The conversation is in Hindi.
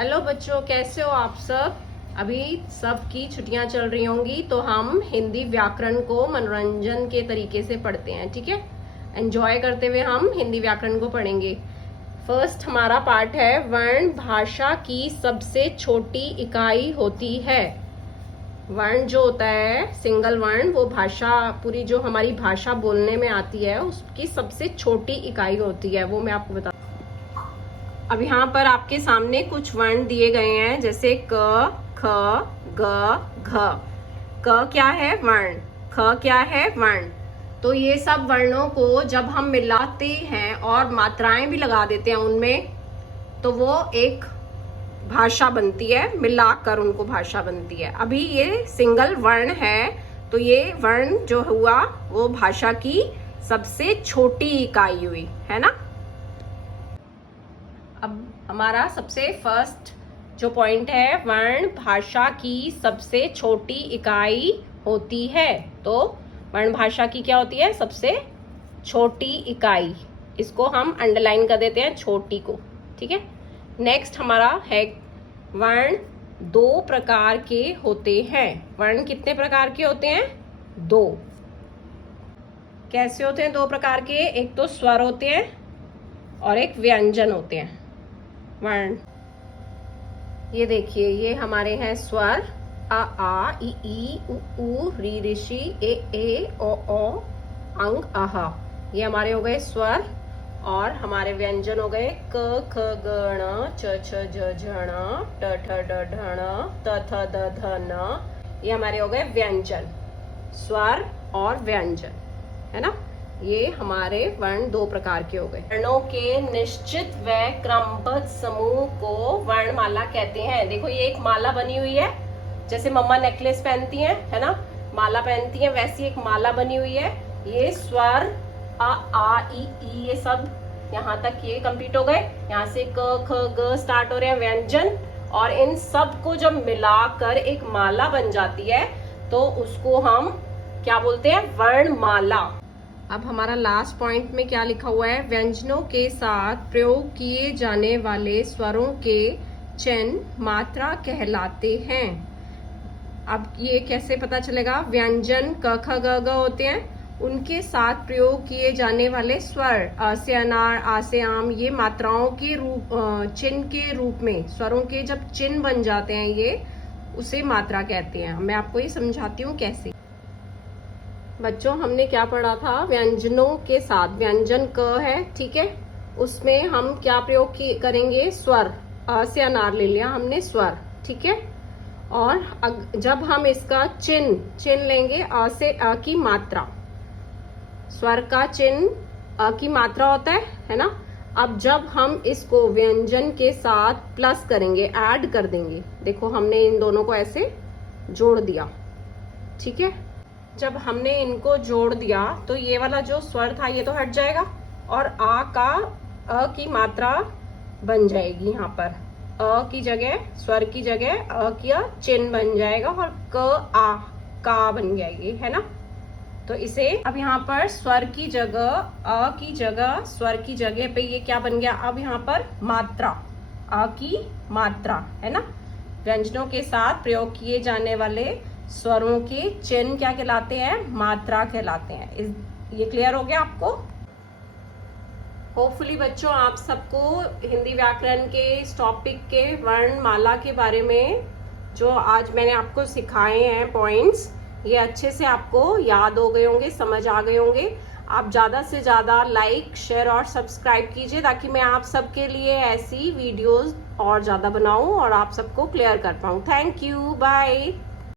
हेलो बच्चों, कैसे हो आप सब। अभी सबकी छुट्टियां चल रही होंगी तो हम हिंदी व्याकरण को मनोरंजन के तरीके से पढ़ते हैं। ठीक है, एंजॉय करते हुए हम हिंदी व्याकरण को पढ़ेंगे। फर्स्ट हमारा पार्ट है वर्ण भाषा की सबसे छोटी इकाई होती है। वर्ण जो होता है सिंगल वर्ण, वो भाषा पूरी जो हमारी भाषा बोलने में आती है उसकी सबसे छोटी इकाई होती है। वो मैं आपको बता, अब यहाँ पर आपके सामने कुछ वर्ण दिए गए हैं, जैसे क, ख, ग, घ। क क्या है? वर्ण। ख क्या है? वर्ण। तो ये सब वर्णों को जब हम मिलाते हैं और मात्राएं भी लगा देते हैं उनमें, तो वो एक भाषा बनती है। मिलाकर उनको भाषा बनती है। अभी ये सिंगल वर्ण है, तो ये वर्ण जो हुआ वो भाषा की सबसे छोटी इकाई हुई, है ना। अब हमारा सबसे फर्स्ट जो पॉइंट है, वर्ण भाषा की सबसे छोटी इकाई होती है। तो वर्ण भाषा की क्या होती है? सबसे छोटी इकाई। इसको हम अंडरलाइन कर देते हैं, छोटी को। ठीक है, नेक्स्ट हमारा है वर्ण दो प्रकार के होते हैं। वर्ण कितने प्रकार के होते हैं? दो। कैसे होते हैं दो प्रकार के? एक तो स्वर होते हैं और एक व्यंजन होते हैं। वर्ण ये देखिए, ये हमारे हैं स्वर आ ई उ ऊ री ऋषि ए ओ अंग आह। ये हमारे हो गए स्वर। और हमारे व्यंजन हो गए क ख ग ण च छ ज झ ण ट ठ ड ढ ण त थ द ध न। ये हमारे हो गए व्यंजन, स्वर और व्यंजन, है ना। ये हमारे वर्ण दो प्रकार के हो गए। वर्णों के निश्चित व क्रमबद्ध समूह को वर्णमाला कहते हैं। देखो, ये एक माला बनी हुई है, जैसे मम्मा नेकलेस पहनती हैं, है ना, माला पहनती हैं, वैसी एक माला बनी हुई है। ये स्वर आ ई ये सब यहाँ तक ये कंप्लीट हो गए। यहाँ से क ख ग स्टार्ट हो रहे हैं व्यंजन, और इन सब को जब मिलाकर एक माला बन जाती है तो उसको हम क्या बोलते हैं? वर्णमाला। अब हमारा लास्ट पॉइंट में क्या लिखा हुआ है? व्यंजनों के साथ प्रयोग किए जाने वाले स्वरों के चिन्ह मात्रा कहलाते हैं। अब ये कैसे पता चलेगा? व्यंजन क ख ग घ होते हैं, उनके साथ प्रयोग किए जाने वाले स्वर अ से अनार, आ से आम, ये मात्राओं के रूप चिन्ह के रूप में, स्वरों के जब चिन्ह बन जाते हैं ये, उसे मात्रा कहते हैं। मैं आपको ये समझाती हूँ कैसे। बच्चों, हमने क्या पढ़ा था? व्यंजनों के साथ, व्यंजन क है, ठीक है, उसमें हम क्या प्रयोग करेंगे? स्वर। अ से अनार ले लिया हमने, स्वर, ठीक है। और जब हम इसका चिन्ह लेंगे, अ से अ की मात्रा, स्वर का चिन्ह अ की मात्रा होता है ना। अब जब हम इसको व्यंजन के साथ प्लस करेंगे, ऐड कर देंगे, देखो हमने इन दोनों को ऐसे जोड़ दिया, ठीक है। जब हमने इनको जोड़ दिया तो ये वाला जो स्वर था ये तो हट जाएगा, और आ का अ की मात्रा बन जाएगी। यहाँ पर अ की जगह, स्वर की जगह अ का चिन्ह बन जाएगा, और क आ का बन जाएगी, है ना। तो इसे अब यहाँ पर स्वर की जगह, अ की जगह, स्वर की जगह पे ये क्या बन गया? अब यहाँ पर मात्रा, अ की मात्रा, है ना। व्यंजनों के साथ प्रयोग किए जाने वाले स्वरों के चिन्ह क्या कहलाते हैं? मात्रा कहलाते हैं। ये क्लियर हो गया आपको? होपफुली बच्चों, आप सबको हिंदी व्याकरण के इस टॉपिक के वर्णमाला के बारे में जो आज मैंने आपको सिखाए हैं पॉइंट्स, ये अच्छे से आपको याद हो गए होंगे, समझ आ गए होंगे। आप ज़्यादा से ज़्यादा लाइक, शेयर और सब्सक्राइब कीजिए, ताकि मैं आप सबके लिए ऐसी वीडियोस और ज़्यादा बनाऊं और आप सबको क्लियर कर पाऊं। Thank you, bye.